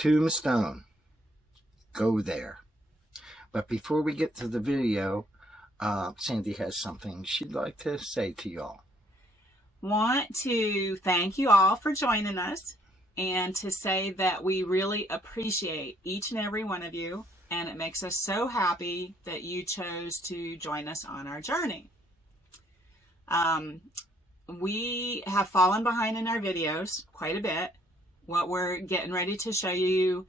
Tombstone. Go there. But before we get to the video, Sandy has something she'd like to say to y'all. Want to thank you all for joining us and to say that we really appreciate each and every one of you, and it makes us so happy that you chose to join us on our journey. We have fallen behind in our videos quite a bit. What we're getting ready to show you,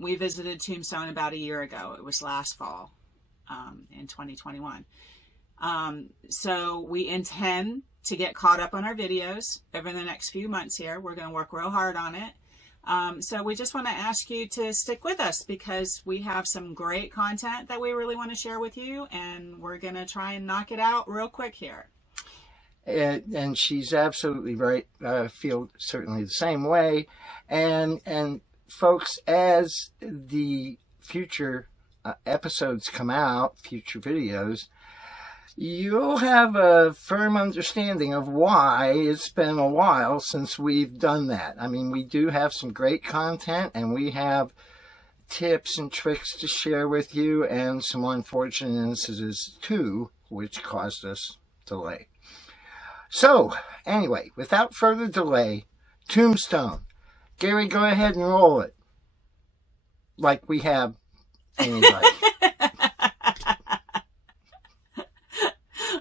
we visited Tombstone about a year ago. It was last fall in 2021. So we intend to get caught up on our videos over the next few months here. We're going to work real hard on it. So we just want to ask you to stick with us because we have some great content that we really want to share with you, and we're going to try and knock it out real quick here. And she's absolutely right. I feel certainly the same way. And folks, as the future episodes come out, future videos, you'll have a firm understanding of why it's been a while since we've done that. I mean, we do have some great content, and we have tips and tricks to share with you, and some unfortunate instances too, which caused us delay. So, anyway, without further delay, Tombstone. Gary, go ahead and roll it. Like we have anybody.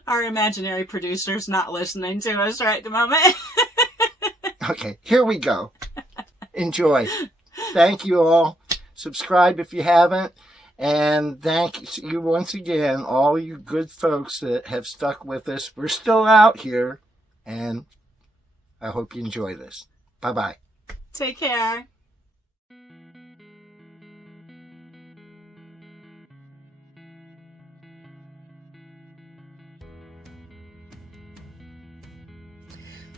Our imaginary producer's not listening to us right at the moment. Okay, here we go. Enjoy. Thank you all. Subscribe if you haven't. And thank you once again, all you good folks that have stuck with us. We're still out here, and I hope you enjoy this. Bye-bye. Take care.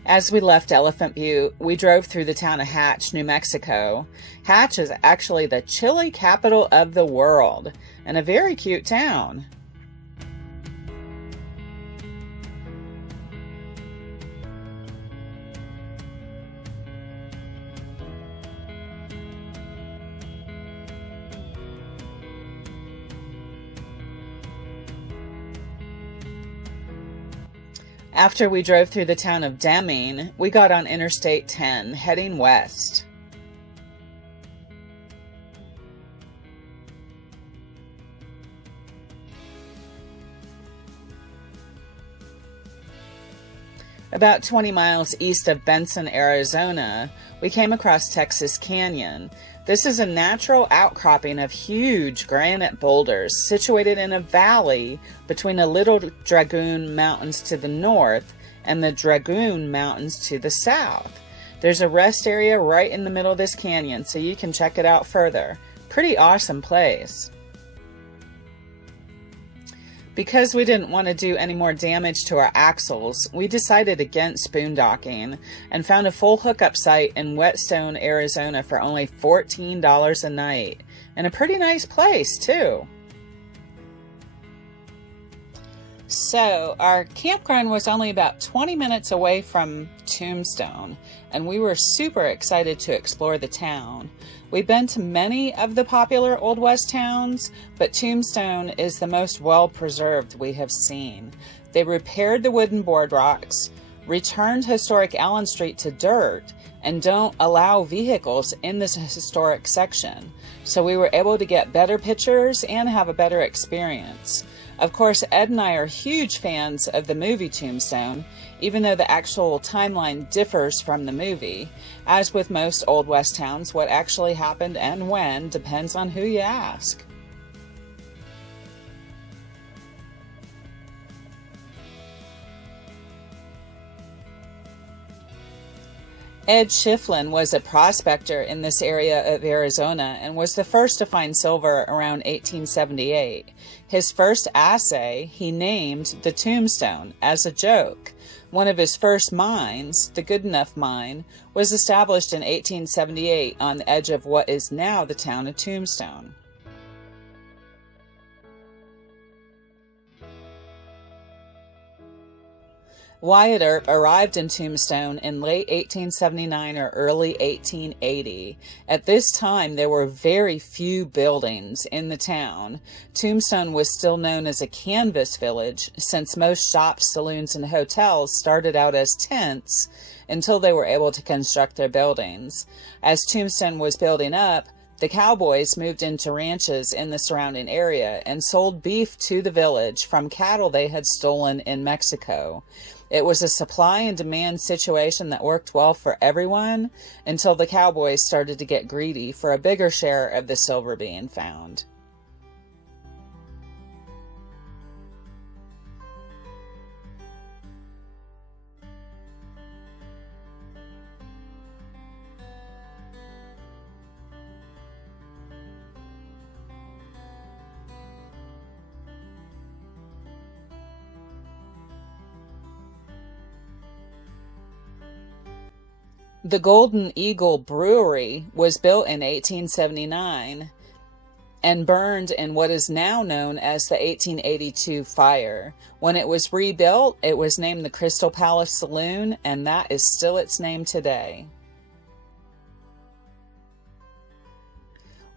As we left Elephant Butte, we drove through the town of Hatch, New Mexico. Hatch is actually the chili capital of the world, and a very cute town. After we drove through the town of Deming, we got on Interstate 10, heading west. About 20 miles east of Benson, Arizona, we came across Texas Canyon. This is a natural outcropping of huge granite boulders situated in a valley between the Little Dragoon Mountains to the north and the Dragoon Mountains to the south. There's a rest area right in the middle of this canyon, so you can check it out further. Pretty awesome place. Because we didn't want to do any more damage to our axles, we decided against boondocking and found a full hookup site in Whetstone, Arizona for only $14 a night. And a pretty nice place, too. So, our campground was only about 20 minutes away from Tombstone, and we were super excited to explore the town. We've been to many of the popular Old West towns, but Tombstone is the most well-preserved we have seen. They repaired the wooden boardwalks, returned historic Allen Street to dirt, and don't allow vehicles in this historic section. So we were able to get better pictures and have a better experience. Of course, Ed and I are huge fans of the movie Tombstone, even though the actual timeline differs from the movie. As with most Old West towns, what actually happened and when depends on who you ask. Ed Schifflin was a prospector in this area of Arizona and was the first to find silver around 1878. His first assay he named the Tombstone as a joke. One of his first mines, the Goodenough Mine, was established in 1878 on the edge of what is now the town of Tombstone. Wyatt Earp arrived in Tombstone in late 1879 or early 1880. At this time, there were very few buildings in the town. Tombstone was still known as a canvas village, since most shops, saloons, and hotels started out as tents until they were able to construct their buildings. As Tombstone was building up, the cowboys moved into ranches in the surrounding area and sold beef to the village from cattle they had stolen in Mexico. It was a supply and demand situation that worked well for everyone until the cowboys started to get greedy for a bigger share of the silver being found. The Golden Eagle Brewery was built in 1879 and burned in what is now known as the 1882 fire. When it was rebuilt, it was named the Crystal Palace Saloon, and that is still its name today.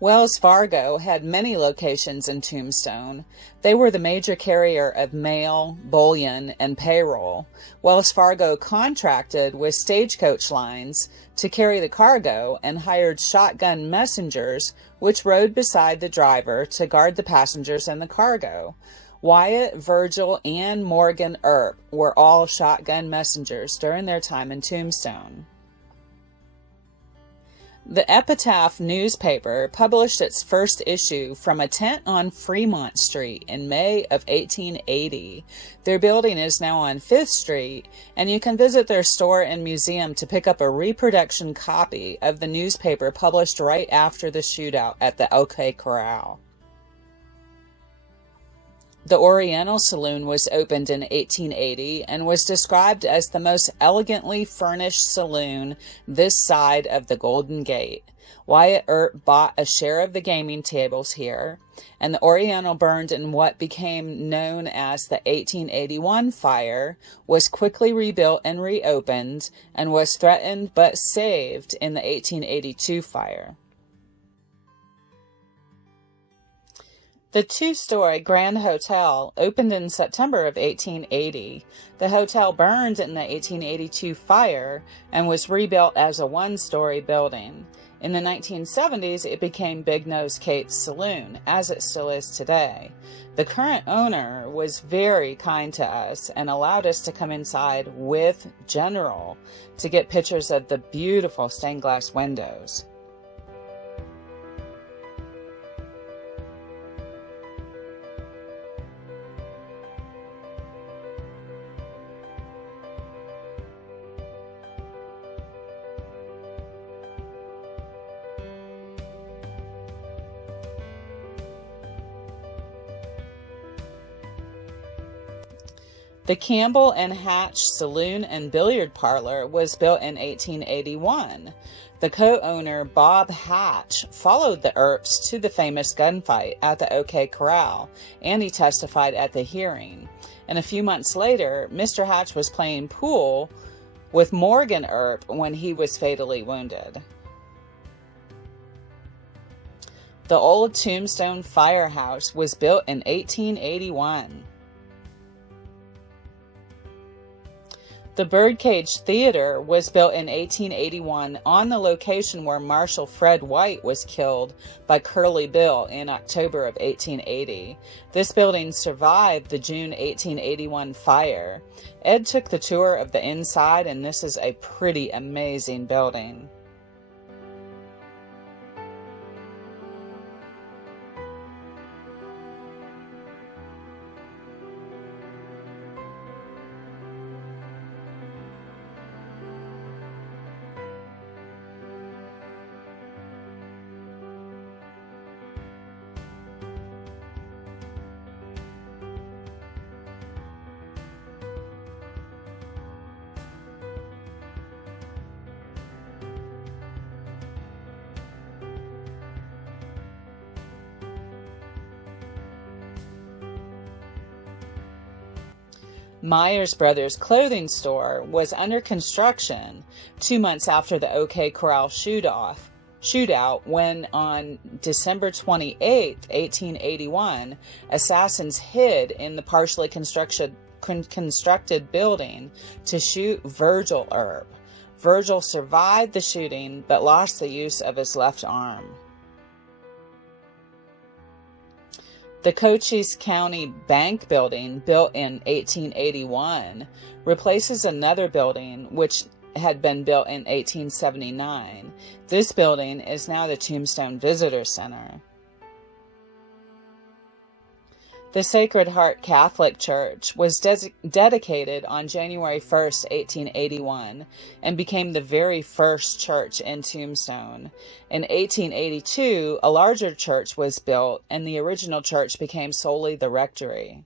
Wells Fargo had many locations in Tombstone. They were the major carrier of mail, bullion, and payroll. Wells Fargo contracted with stagecoach lines to carry the cargo and hired shotgun messengers, which rode beside the driver to guard the passengers and the cargo. Wyatt, Virgil, and Morgan Earp were all shotgun messengers during their time in Tombstone. The Epitaph newspaper published its first issue from a tent on Fremont Street in May of 1880. Their building is now on 5th Street, and you can visit their store and museum to pick up a reproduction copy of the newspaper published right after the shootout at the OK Corral. The Oriental Saloon was opened in 1880 and was described as the most elegantly furnished saloon this side of the Golden Gate. Wyatt Earp bought a share of the gaming tables here, and the Oriental burned in what became known as the 1881 fire, was quickly rebuilt and reopened, and was threatened but saved in the 1882 fire. The two-story Grand Hotel opened in September of 1880. The hotel burned in the 1882 fire and was rebuilt as a one-story building. In the 1970s, it became Big Nose Kate's Saloon, as it still is today. The current owner was very kind to us and allowed us to come inside with General to get pictures of the beautiful stained glass windows. The Campbell and Hatch Saloon and Billiard Parlor was built in 1881. The co-owner, Bob Hatch, followed the Earps to the famous gunfight at the OK Corral, and he testified at the hearing. And a few months later, Mr. Hatch was playing pool with Morgan Earp when he was fatally wounded. The old Tombstone Firehouse was built in 1881. The Birdcage Theater was built in 1881 on the location where Marshal Fred White was killed by Curly Bill in October of 1880. This building survived the June 1881 fire. Ed took the tour of the inside, and this is a pretty amazing building. Myers Brothers clothing store was under construction 2 months after the OK Corral shootout when on December 28, 1881, assassins hid in the partially constructed building to shoot Virgil Earp. Virgil survived the shooting but lost the use of his left arm. The Cochise County Bank building, built in 1881, replaces another building which had been built in 1879. This building is now the Tombstone Visitor Center. The Sacred Heart Catholic Church was dedicated on January 1st, 1881, and became the very first church in Tombstone. In 1882, a larger church was built, and the original church became solely the rectory.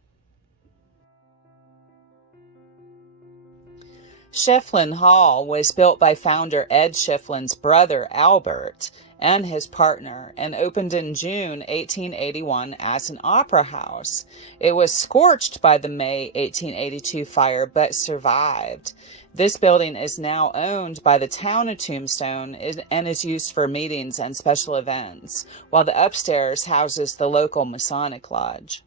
Schieffelin Hall was built by founder Ed Schieffelin's brother Albert and his partner, and opened in June 1881 as an opera house. It was scorched by the May 1882 fire, but survived. This building is now owned by the town of Tombstone and is used for meetings and special events, while the upstairs houses the local Masonic Lodge.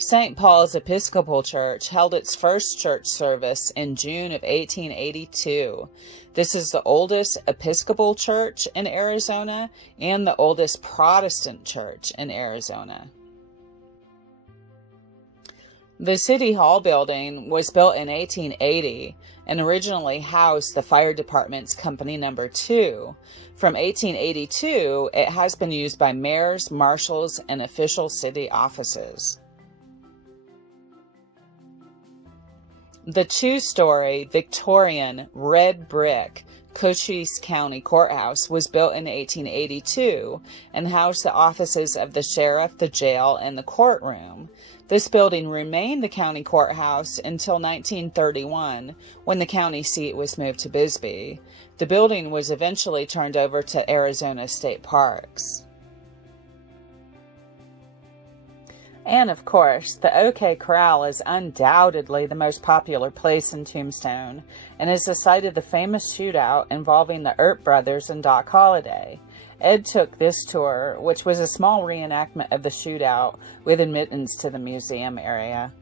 St. Paul's Episcopal Church held its first church service in June of 1882. This is the oldest Episcopal church in Arizona and the oldest Protestant church in Arizona. The City Hall building was built in 1880 and originally housed the Fire Department's Company No. 2. From 1882, it has been used by mayors, marshals, and official city offices. The two-story Victorian red brick Cochise County Courthouse was built in 1882 and housed the offices of the sheriff, the jail, and the courtroom. This building remained the county courthouse until 1931, when the county seat was moved to Bisbee. The building was eventually turned over to Arizona State Parks. And of course, the OK Corral is undoubtedly the most popular place in Tombstone, and is the site of the famous shootout involving the Earp brothers and Doc Holliday. Ed took this tour, which was a small reenactment of the shootout with admittance to the museum area.